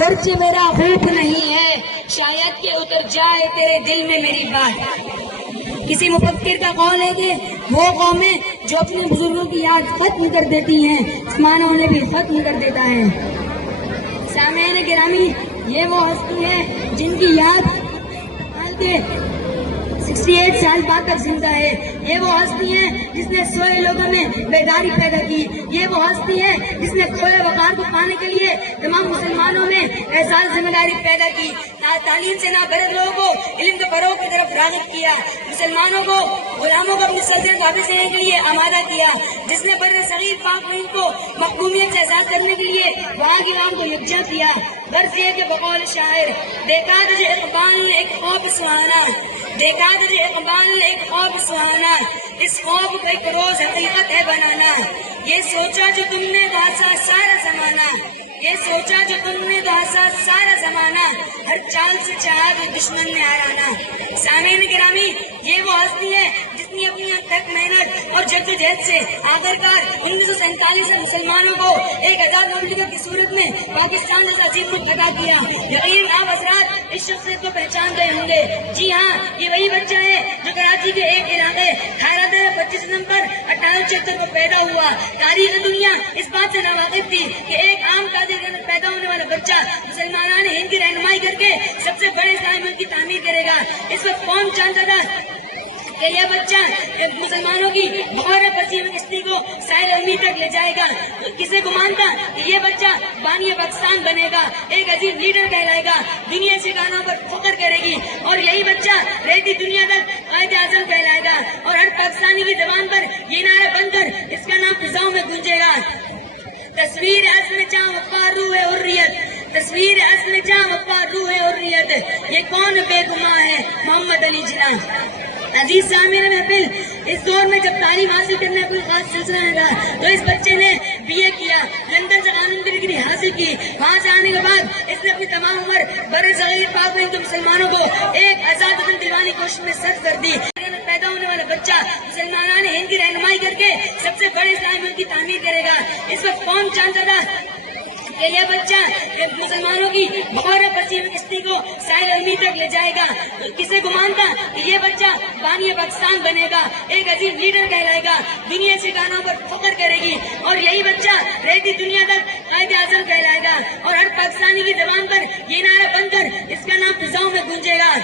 گرچہ میرا خوف نہیں ہے، شاید کہ اتر جائے تیرے دل میں میری بات۔ کسی مفکر کا قول ہے کہ وہ قومیں جو اپنے بزرگوں کی یاد ختم کر دیتی ہیں، زمانہ انہیں بھی ختم کر دیتا ہے۔ سامعین گرامی، یہ وہ ہستی ہے جن کی یاد حال کے 68 سال بعد تک زندہ ہے۔ یہ وہ ہستی ہے جس نے سوئے لوگوں میں بیداری پیدا کی۔ یہ وہ ہستی ہے جس نے کھوئے وقار کو پانے کے لیے تمام مسلمانوں میں احساس ذمہ داری پیدا کی۔ تعلیم سے نابرد لوگوں کو علم کے فروغ کی طرف راغب کیا، مسلمانوں کو غلاموں کو اپنی سلطنت واپس لینے کے لیے آمادہ کیا، جس نے بر صغیر پاک و ہند کو محکومیت سے آزاد کرنے کے لیے وہاں کی عوام کو یکجا کیا۔ غرض یہ کہ بقول شاعر، دیکھا تجھے اقبال نے ایک خواب سہانا، دیکھا تجھے اقبال نے ایک خواب سہانا، اس خواب کو ایک روز حقیقت ہے بنانا، یہ سوچا جو تم نے دھاسا سارا زمانہ، یہ سوچا جو تم نے دھاسا سارا زمانہ، ہر چال سے چاہا جو دشمن نے ہرانا۔ سامعین گرامی، یہ وہ ہستی ہے جس نے اپنی انتھک محنت اور جدوجہد سے آخرکار 1947 میں مسلمانوں کو ایک آزاد مملکت کی صورت میں پاکستان جیسا عظیم ملک عطا کیا۔ یقیناً آپ حضرات اس شخصیت کو پہچان رہے ہوں گے۔ جی ہاں، یہ وہی بچہ ہے جو کراچی کے ایک علاقے خیرات 25 نومبر 1876 کو پیدا ہوا۔ تاریخ دنیا اس بات سے ناواقف تھی کہ ایک عام تاجر کے اندر پیدا ہونے والا بچہ مسلمانان ہند کی رہنمائی کر کے سب سے بڑے اسلامی ملک کی تعمیر کرے گا۔ اس وقت کون جانتا تھا کہ یہ بچہ مسلمانوں کی بہت پسیح کشتی کو ساحل امید تک لے جائے گا؟ کسے گمان تھا کہ یہ بچہ بانی پاکستان بنے گا، ایک عظیم لیڈر کہلائے گا، دنیا سے گانوں پر فخر کرے گی، اور یہی بچہ رہتی دنیا تک قائد اعظم کہلائے گا، اور ہر پاکستانی کی زبان پر یہ نعرہ بن کر اس کا نام فضاؤں میں گونجے گا۔ تصویر عزم جاں وفا روح حریت، تصویر عزم جاں وفا روح حریت، یہ کون بے گماں ہے محمد علی جناح۔ عزیز سامعین محفل، اس دور میں جب تعلیم حاصل کرنے کا کوئی خاص سلسلہ نہیں رہا تو اس بچے نے BA کیا، لندن سے قانون کی ڈگری حاصل کی۔ وہاں سے آنے کے بعد اس نے اپنی تمام عمر بر صغیر پاک و ہند کے مسلمانوں کو ایک آزاد وطن دلوانے کی کوشش میں صرف کر دی۔ پیدا ہونے والا بچہ مسلمانان ہند کی رہنمائی کر کے سب سے بڑے اسلامی ملک کی تعمیر کرے گا۔ اس وقت کون جانتا تھا کہ یہ بچہ مسلمانوں کی بہت پسیح کشتی کو ساحل امید تک لے جائے گا؟ کسے گمان تھا کہ یہ بچہ بانی پاکستان بنے گا، ایک عظیم لیڈر کہلائے گا، دنیا سے گانوں پر فخر کرے گی، اور یہی بچہ رہتی دنیا تک قائد اعظم کہلائے گا، اور ہر پاکستانی کی زبان پر یہ نعرہ بن کر اس کا نام فضاؤں میں گونجے گا۔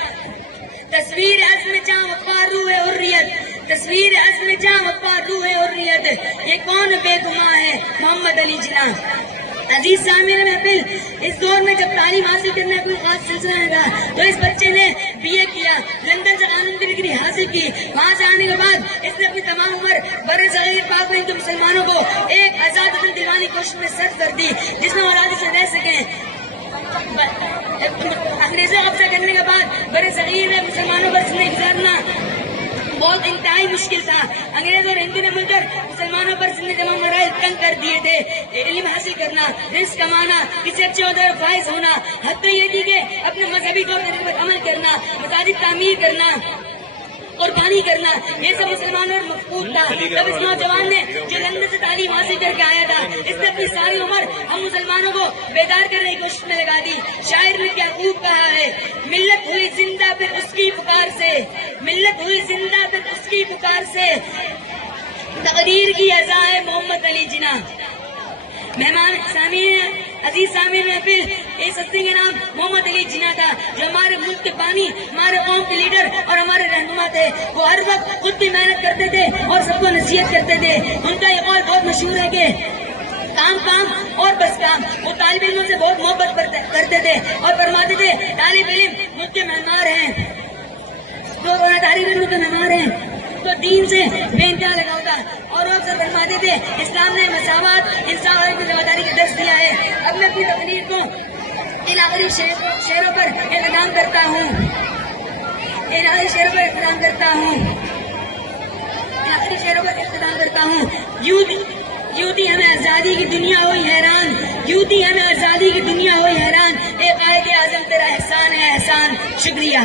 تصویر عزم جاں وفا روح حریت، تصویر عزم جاں وفا روح حریت، یہ کون بے گماں ہے محمد علی جناح۔ عزیز سامعین محفل، اس دور میں جب تعلیم حاصل کرنے کا کوئی خاص سلسلہ نہیں رہا تو اس بچے نے BA کیا، لندن سے قانون کی ڈگری حاصل کی۔ وہاں سے آنے کے بعد اس نے اپنی تمام عمر بر صغیر پاک و ہند کے مسلمانوں کو ایک آزاد وطن دلوانے کی کوشش میں صرف کر دی، جس میں وہ آزادی سے رہ سکیں۔ انگریزوں قبضہ کرنے کے بعد بر صغیر میں مسلمانوں پر زندگی گزارنا بہت انتہائی مشکل تھا۔ انگریز اور ہندو نے مل کر مسلمانوں پر زندگی تمام مراحل تنگ کر دیے تھے۔ علم حاصل کرنا، رزق کمانا، کسی اچھے عہدے پر فائز ہونا، حد تو یہ تھی کہ اپنے مذہبی طور طریقے پر عمل کرنا، مساجد تعمیر کرنا، قربانی کرنا، یہ سب مسلمانوں پر مفقود تھا۔ تب اس نوجوان نے جو لندن سے تعلیم حاصل کر کے آیا تھا، اس نے اپنی ساری عمر ہم مسلمانوں کو بیدار کرنے کی کوشش میں لگا دی۔ شاعر نے کیا خوب کہا ہے، ملت ہوئی زندہ پھر اس کی پکار سے، ملت ہوئی زندہ پھر اس کی پکار سے، تقدیر کی اذا ہے محمد علی جناح۔ مہمان سامعین، عزیز سامعین محفل، اس ہستی کا نام محمد علی جناح تھا، جو ہمارے ملک کے بانی، ہمارے قوم کے لیڈر اور ہمارے رہنما تھے۔ وہ ہر وقت خود بھی محنت کرتے تھے اور سب کو نصیحت کرتے تھے۔ ان کا یہ قول بہت مشہور ہے کہ کام کام اور بس کام۔ وہ طالب علموں سے بہت محبت کرتے تھے اور فرماتے تھے طالب علم مجھ کے مہمان ہیں، تو طالب علم مجھ کے مہمان ہیں تو دین سے بے انتہا لگاؤ تھا، اور وہ اکثر فرماتے تھے اسلام نے مساوات، انصاف اور ذمہ کا درس دیا ہے۔ اب میں اپنی تقریر کو ان آخری شعروں پر اختتام کرتا ہوں، ان آخری شعروں پر اختتام کرتا ہوں، ان آخری شعروں پر اختتام کرتا ہوں۔ یوں تھی ہمیں آزادی کی دنیا ہوئی حیران، یوں تھی ہمیں آزادی کی دنیا ہوئی حیران، اے قائد اعظم تیرا احسان ہے احسان، شکریہ۔